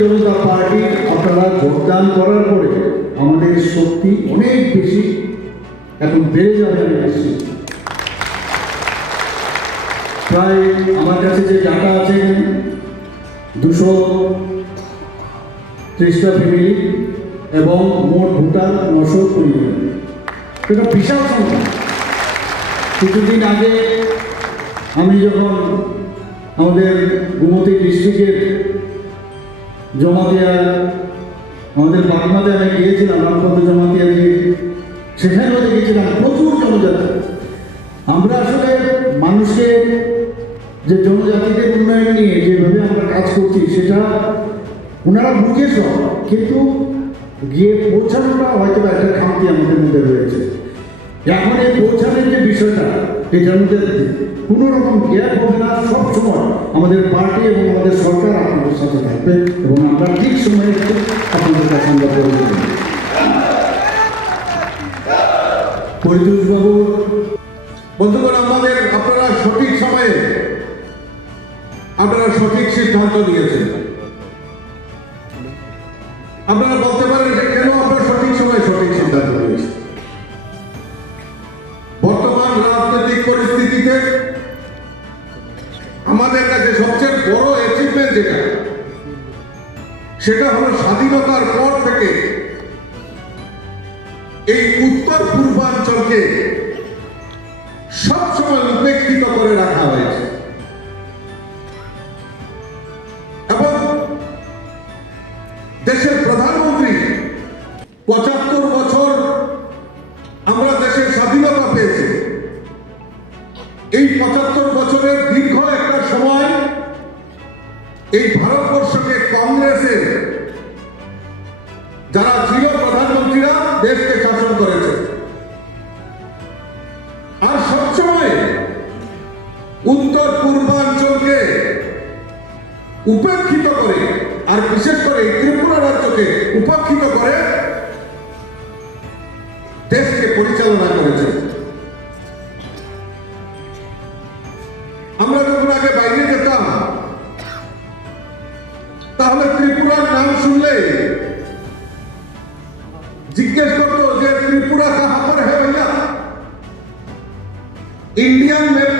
জনতা party আপনারা যোগদান করার পরে আমাদের শক্তি অনেক বেশি। এখন বেড়ে যাবে নিশ্চিত। প্রায় আমার কাছে যে ডাটা আছে দুশো ত্রিশটা ফ্যামিলি এবং মোট ভোটার নশো কুড়ি এটা বিশাল সংখ্যা। কিছুদিন আগে আমি যখন আমাদের গুমতি ডিস্ট্রিক্টের জমা দেওয়া আমাদের পাটনাতে আমি গিয়েছিলাম রামপত্র জমা দিয়ে সেখানেও দেখেছিলাম প্রচুর জনজাতি। আমরা আসলে মানুষকে যে জনজাতিদের উন্নয়ন নিয়ে যেভাবে আমরা কাজ করছি, সেটা ওনারা বুঝে সব, কিন্তু গিয়ে পৌঁছানোটা হয়তো একটা খামতি আমাদের মধ্যে রয়েছে। এখন এই পৌঁছানোর যে বিষয়টা এটার মধ্যে কোনো রকম গ্যাপ হবে না আমাদের পার্টি এবং আমাদের সরকার আপনাদের সাথে থাকবে এবং আমরা ঠিক সময়ে আপনাদের কাছে আমরা করে দেবো। পরিতোষবাবু বন্ধুগণ, আমাদের আপনারা সঠিক সময়ে, আপনারা সঠিক সিদ্ধান্ত নিয়েছেন। আপনারা বলতে পারেন যে কেন আমরা সঠিক সময়ে সঠিক সিদ্ধান্ত নিয়েছি? বর্তমান রাজনৈতিক পরিস্থিতিতে আমাদের কাছে সবচেয়ে বড় অ্যাচিভমেন্ট যেটা, সেটা হলো স্বাধীনতার পর থেকে এই উত্তর পূর্বাঞ্চলকে সবসময় উপেক্ষিত করে রাখা হয়েছে। এবং দেশের প্রধানমন্ত্রী পঁচাত্তর বছর আমরা দেশের স্বাধীনতা পেয়েছি। এই পঁচাত্তর এই ভারতবর্ষকে কংগ্রেসের যারা ছিল প্রধানমন্ত্রীরা দেশকে শাসন করেছে। আর সবসময় উত্তর পূর্বাঞ্চলকে উপেক্ষিত করে, আর বিশেষ করে ত্রিপুরা রাজ্যকে উপেক্ষিত করে सुनले जिज्ञेस करतो जे त्रिपुरा का हापर है भैया इंडियन में